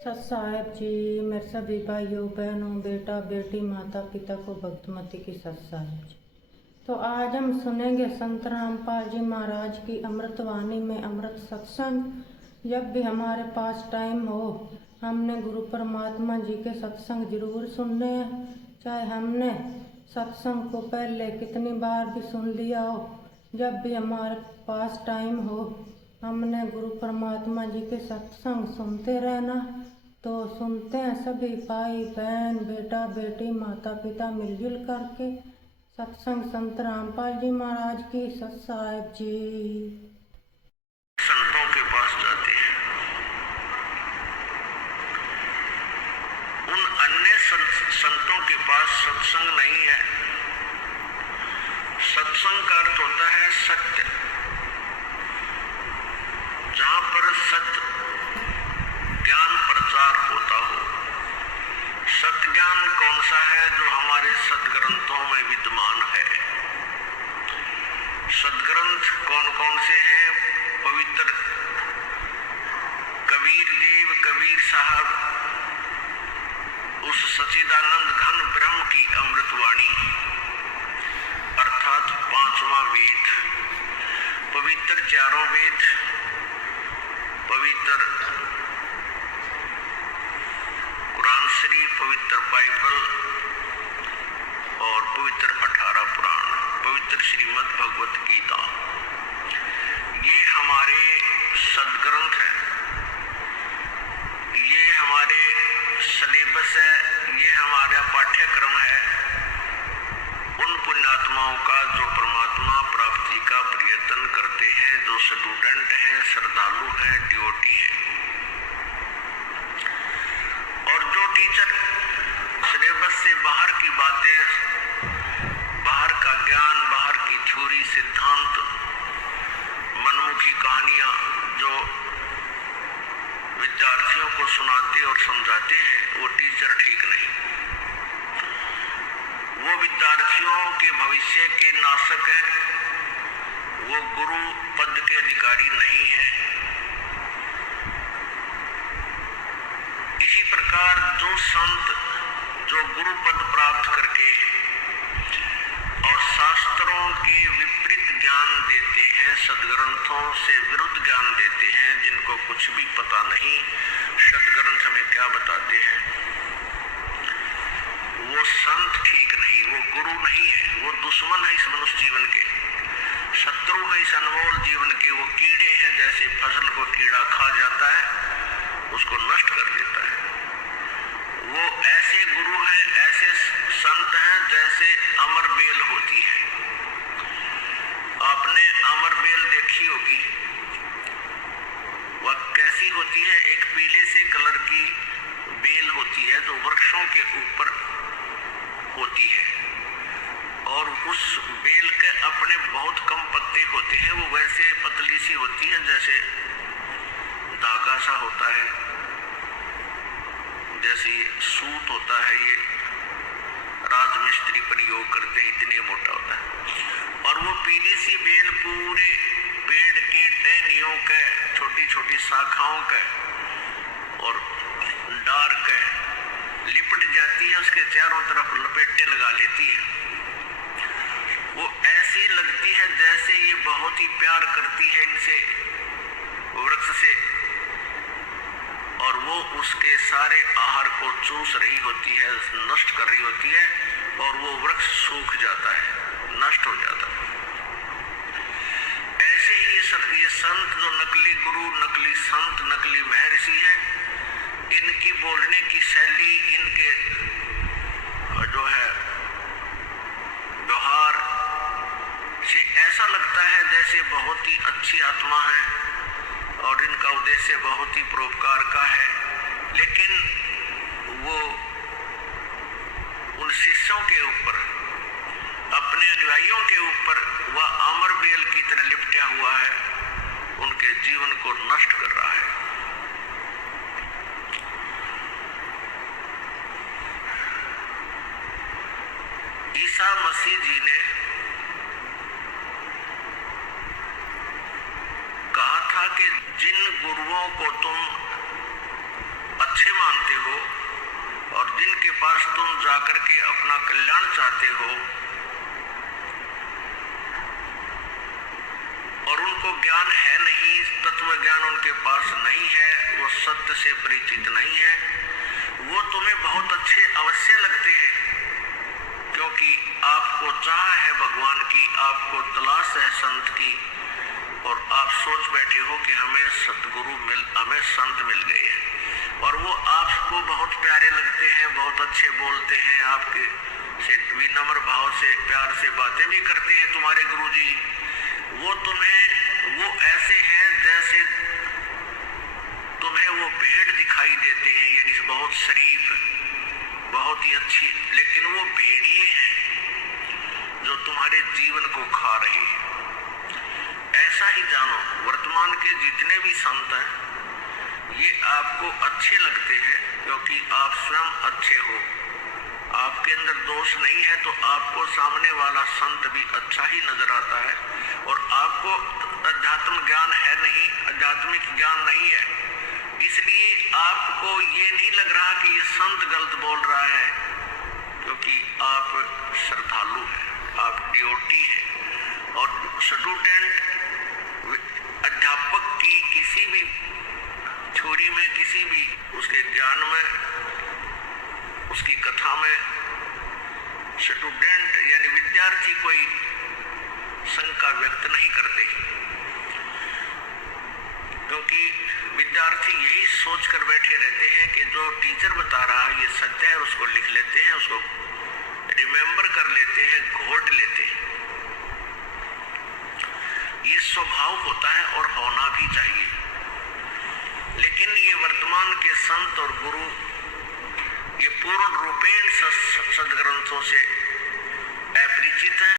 सत साहेब जी, मेरे सभी भाइयों बहनों बेटा बेटी माता पिता को भक्तमती की सत साहेब जी। तो आज हम सुनेंगे संत रामपाल जी महाराज की अमृतवाणी में अमृत सत्संग। जब भी हमारे पास टाइम हो हमने गुरु परमात्मा जी के सत्संग जरूर सुनने हैं, चाहे हमने सत्संग को पहले कितनी बार भी सुन लिया हो। जब भी हमारे पास टाइम हो हमने गुरु परमात्मा जी के सत्संग सुनते रहना। तो सुनते हैं सभी भाई बहन बेटा बेटी माता पिता मिलजुल करके सत्संग संत रामपाल जी महाराज की सत साहेब जी। संतों के पास जाते हैं, उन अन्य संतों के पास सत्संग नहीं है। सत्संग का अर्थ होता है सत्य, जहां पर सत्य ज्ञान प्रचार होता हो। सत्य ज्ञान कौन सा है? जो हमारे सदग्रंथों में विद्यमान है। सदग्रंथ कौन कौन से हैं? पवित्र कबीर देव कबीर साहब, उस सच्चिदानंद घन ब्रह्म की अमृतवाणी अर्थात पांचवा वेद, पवित्र चारों वेद, पवित्र कुरान शरीफ, पवित्र बाइबल और पवित्र 18 पुराण, पवित्र श्रीमद् भगवत गीता, ये हमारे सदग्रंथ हैं। ये हमारे सिलेबस है, ये हमारा पाठ्यक्रम है उन पुण्यात्माओं का जो परमात्मा प्राप्ति का प्रयत्न करते हैं, जो स्टूडेंट हैं, श्रद्धालु हैं, ड्यूटी हैं। और जो टीचर सिलेबस से बाहर की बातें, बाहर का ज्ञान, बाहर की थ्योरी, सिद्धांत, मनमुखी कहानियां जो विद्यार्थियों को सुनाते और समझाते हैं, वो टीचर ठीक नहीं। वो विद्यार्थियों के भविष्य के नाशक हैं, वो गुरु पद के अधिकारी नहीं है। इसी प्रकार जो संत जो गुरु पद प्राप्त करके और शास्त्रों के विपरीत ज्ञान देते हैं, सदग्रंथों से विरुद्ध ज्ञान देते हैं, जिनको कुछ भी पता नहीं सदग्रंथ हमें क्या बताते हैं, वो संत ठीक नहीं, वो गुरु नहीं है। वो दुश्मन है इस मनुष्य जीवन के, शत्रु है इस अनमोल जीवन के। वो कीड़े हैं, जैसे फसल को कीड़ा खा जाता है, उसको नष्ट कर देता है। वो ऐसे गुरु हैं, ऐसे संत हैं जैसे अमर बेल होती है। आपने अमर बेल देखी होगी, वह कैसी होती है? एक पीले से कलर की बेल होती है जो वृक्षों के ऊपर होती है, और उस बेल के अपने बहुत कम पत्ते होते हैं। वो वैसे पतली सी होती है जैसे धागा सा होता है, जैसे सूत होता है। ये राजमिस्त्री प्रयोग करते हैं, इतने मोटा होता है। और वो पीली सी बेल पूरे पेड़ के टहनियों के, छोटी छोटी शाखाओं के और डार के लिपट जाती है, उसके चारों तरफ लपेटे लगा लेती है। वो ऐसी लगती है जैसे ये बहुत ही प्यार करती है इनसे, वृक्ष से, और वो उसके सारे आहार को चूस रही होती है, नष्ट कर रही होती है, और वो वृक्ष सूख जाता है, नष्ट हो जाता है। ऐसे ही ये संत जो नकली गुरु, नकली संत, नकली महर्षि हैं, इनकी बोलने की शैली, इनके जो है व्यवहार से ऐसा लगता है जैसे बहुत ही अच्छी आत्मा है और इनका उद्देश्य बहुत ही परोपकार का है। लेकिन वो उन शिष्यों के ऊपर, अपने अनुयायियों के ऊपर वह अमर बेल की तरह लिपटा हुआ है, उनके जीवन को नष्ट कर रहा है। ईसा मसीह जी ने कहा था कि जिन गुरुओं को तुम अच्छे मानते हो और जिनके पास तुम जाकर के अपना कल्याण चाहते हो और उनको ज्ञान है नहीं, तत्व ज्ञान उनके पास नहीं है, वो सत्य से परिचित नहीं है, वो तुम्हें बहुत अच्छे अवश्य लगते हैं, क्योंकि आपको चाह है भगवान की, आपको तलाश है संत की, और आप सोच बैठे हो कि हमें हमें संत मिल गए हैं, और वो आपको बहुत प्यारे लगते हैं, बहुत अच्छे बोलते हैं, आपके से विनम्र भाव से प्यार से बातें भी करते हैं तुम्हारे गुरुजी। वो ऐसे हैं जैसे तुम्हें वो भेड़ दिखाई देते हैं, यानी बहुत शरीफ, बहुत ही अच्छी, लेकिन वो भेड़िए हैं जो तुम्हारे जीवन को खा रहे हैं। ऐसा ही जानो, वर्तमान के जितने भी संत हैं ये आपको अच्छे लगते हैं क्योंकि आप स्वयं अच्छे हो, आपके अंदर दोष नहीं है, तो आपको सामने वाला संत भी अच्छा ही नजर आता है। और आपको अध्यात्म ज्ञान है नहीं, आध्यात्मिक ज्ञान नहीं है, इसलिए आपको ये नहीं लग रहा कि ये संत गलत बोल रहा है, क्योंकि आप श्रद्धालु हैं, आप डिवोटी हैं। और स्टूडेंट अध्यापक की किसी भी थ्योरी में, किसी भी उसके ज्ञान में, उसकी कथा में स्टूडेंट यानी विद्यार्थी कोई शंका व्यक्त नहीं करते, क्योंकि विद्यार्थी यही सोच कर बैठे रहते हैं कि जो टीचर बता रहा है ये सत्य है, उसको लिख लेते हैं, उसको रिमेम्बर कर लेते हैं, घोट लेते हैं। ये स्वभाव होता है और होना भी चाहिए, लेकिन ये वर्तमान के संत और गुरु ये पूर्ण रूपेण सदग्रंथों से अपरिचित हैं।